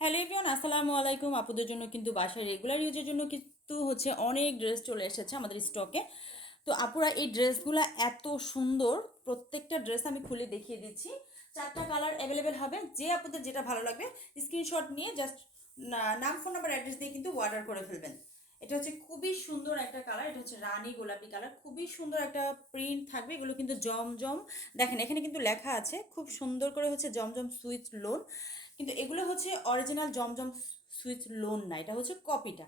Hello everyone, আসসালামু আলাইকুম। আপুদের জন্য কিন্তু বাসায় রেগুলার ইউজের জন্য কিন্তু অনেক ড্রেস চলে এসেছে আমাদের স্টকে। তো আপুরা এই ড্রেসগুলো এত সুন্দর, প্রত্যেকটা ড্রেস আমি খুলে দেখিয়ে দিচ্ছি। 4টা কালার অ্যাভেলেবেল হবে, যে আপুদের যেটা ভালো লাগবে স্ক্রিনশট নিয়ে জাস্ট নাম, ফোন নাম্বার, অ্যাড্রেস দিয়ে কিন্তু অর্ডার করে ফেলবেন। এটা খুবই সুন্দর একটা কালার, এটা রানী গোলাপি কালার, খুবই সুন্দর একটা প্রিন্ট থাকবে। এগুলো কিন্তু জমজম, দেখেন এখানে কিন্তু লেখা আছে খুব সুন্দর করে জমজম সুইচ লোন, কিন্তু এগুলো অরিজিনাল জমজম সুইচ লোন না, এটা কপিটা।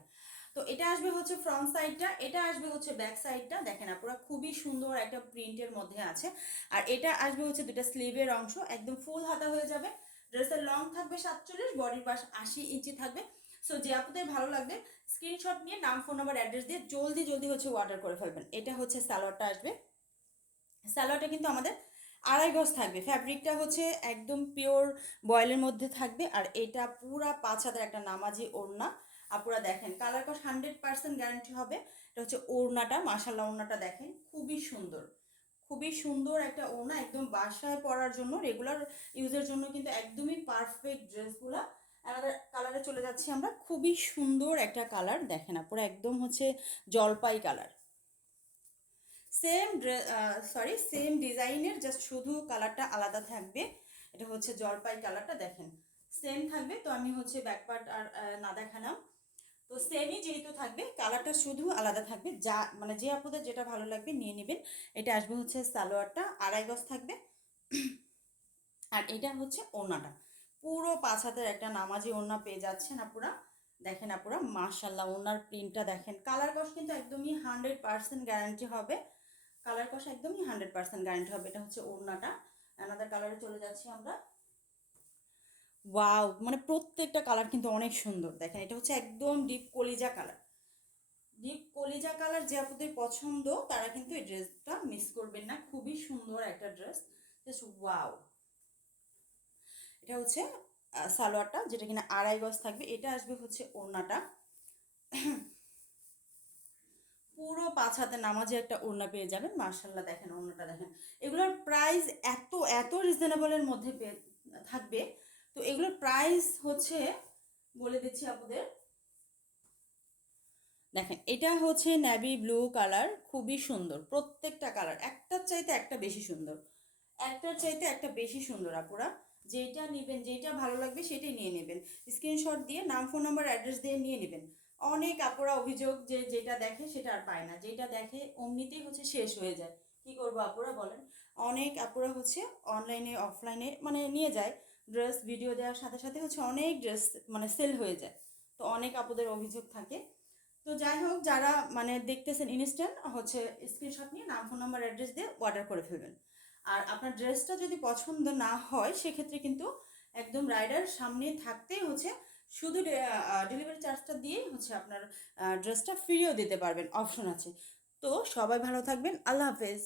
তো এটা আসবে ফ্রন্ট সাইডটা, এটা আসবে ব্যাক সাইডটা। দেখেন পুরো খুবই সুন্দর একটা প্রিন্টের মধ্যে আছে। আর এটা আসবে দুটা স্লিভের অংশ, একদম ফুল হাতা হয়ে যাবে। ড্রেসের লং থাকবে 47, বডির পাশ 80 ইঞ্চি থাকবে। সো যে আপনাদের ভালো লাগবে স্ক্রিনশট নিয়ে নাম, ফোন নাম্বার, অ্যাড্রেস দিয়ে জলদি জলদি অর্ডার করে ফেলবেন। এটা সালোয়ারটা আসবে। সালোয়ারটা কিন্তু আমাদের আড়াই গজ থাকবে, ফ্যাব্রিকটা একদম পিওর বয়েলের মধ্যে থাকবে। আর এটা পুরা 5 হাতের একটা নামাজি ওড়না। আপুরা দেখেন কালার কস 100% গ্যারান্টি হবে। এটা ওড়নাটা, মাশাল্লাহ ওড়নাটা দেখেন খুবই সুন্দর, খুবই সুন্দর একটা ওড়না, একদম বাসায় পরার জন্য, রেগুলার ইউজের জন্য কিন্তু একদমই পারফেক্ট ড্রেসগুলা। আমাদের কালারে চলে যাচ্ছি আমরা, খুবই সুন্দর একটা কালার দেখেন আপুরা, একদম জলপাই কালার। সেম সেম ডিজাইনের, জাস্ট শুধু কালারটা আলাদা থাকবে। এটা জলপাই কালারটা দেখেন সেম থাকবে। তো আমি ব্যাক পার্ট আর না দেখালাম। তো সেমই যেহেতু থাকবে, কালারটা শুধু আলাদা থাকবে। যা মানে যে আপনাদের যেটা ভালো লাগবে নিয়ে নেবেন। এটা আসবে সালোয়ারটা আড়াই গজ থাকবে। আর এটা ওড়নাটা পুরো 5 হাতের একটা নামাজি ওড়না পেয়ে যাচ্ছেন আপুরা। দেখেন আপুরা মাশাল্লাহ, ওড়নার প্রিন্টটা দেখেন। কালার কস কিন্তু একদমই 100% গ্যারান্টি হবে। কালার কস একদমই 100% গ্যারান্টি হবে। এটা ওড়নাটা। আমাদের কালারে চলে যাচ্ছি আমরা। ওয়াও, মানে প্রত্যেকটা কালার কিন্তু অনেক সুন্দর। দেখেন এটা একদম ডিপ কলিজা কালার। ডিপ কলিজা কালার যে আপনাদের পছন্দ তারা কিন্তু এই ড্রেসটা মিস করবেন না, খুবই সুন্দর একটা ড্রেস। Just wow. এটা সালোয়ারটা, যেটা কিনা আড়াই গজ থাকবে। এটা আসবে ওড়নাটা, পুরো 5 হাতে নামাজে একটা ওড়না পেয়ে যাবেন। মার্শাল্লাহ দেখেন ওড়নাটা দেখেন। এগুলোর প্রাইস এত এত রিজনেবলের মধ্যে থাকবে। তো এগুলোর প্রাইস বলে দিচ্ছি আপনাদের। দেখেন এটা নেভি ব্লু কালার, খুবই সুন্দর। প্রত্যেকটা কালার একটার চাইতে একটা বেশি সুন্দর, একটার চাইতে একটা বেশি সুন্দর আপুরা। যেটা নেবেন, যেটা ভালো লাগবে সেটাই নিয়ে নেবেন। স্ক্রিনশট দিয়ে নাম, ফোন নাম্বার, অ্যাড্রেস দিয়ে নিয়ে নেবেন। অনেক আপুরা অভিযোগ যে যেটা দেখে সেটা আর পায় না, যেটা দেখে অমনিতেই শেষ হয়ে যায়। কি করবো আপুরা বলেন। অনেক আপুরা অনলাইনে অফলাইনে মানে নিয়ে যায় ড্রেস, ভিডিও দেওয়ার সাথে সাথে অনেক ড্রেস মানে সেল হয়ে যায়। তো অনেক আপুদের অভিযোগ থাকে। তো যাই হোক, যারা মানে দেখতেছেন ইনস্ট্যান্ট স্ক্রিনশট নিয়ে নাম, ফোন নাম্বার, অ্যাড্রেস দিয়ে অর্ডার করে ফেলবেন। আর আপনার ড্রেসটা যদি পছন্দ না হয় সেক্ষেত্রে কিন্তু একদম রাইডার সামনে থাকতেই শুধু ডেলিভারি চার্জটা দিয়েই আপনার ড্রেসটা ফিরিয়েও দিতে পারবেন, অপশন আছে। তো সবাই ভালো থাকবেন, আল্লাহ হাফেজ।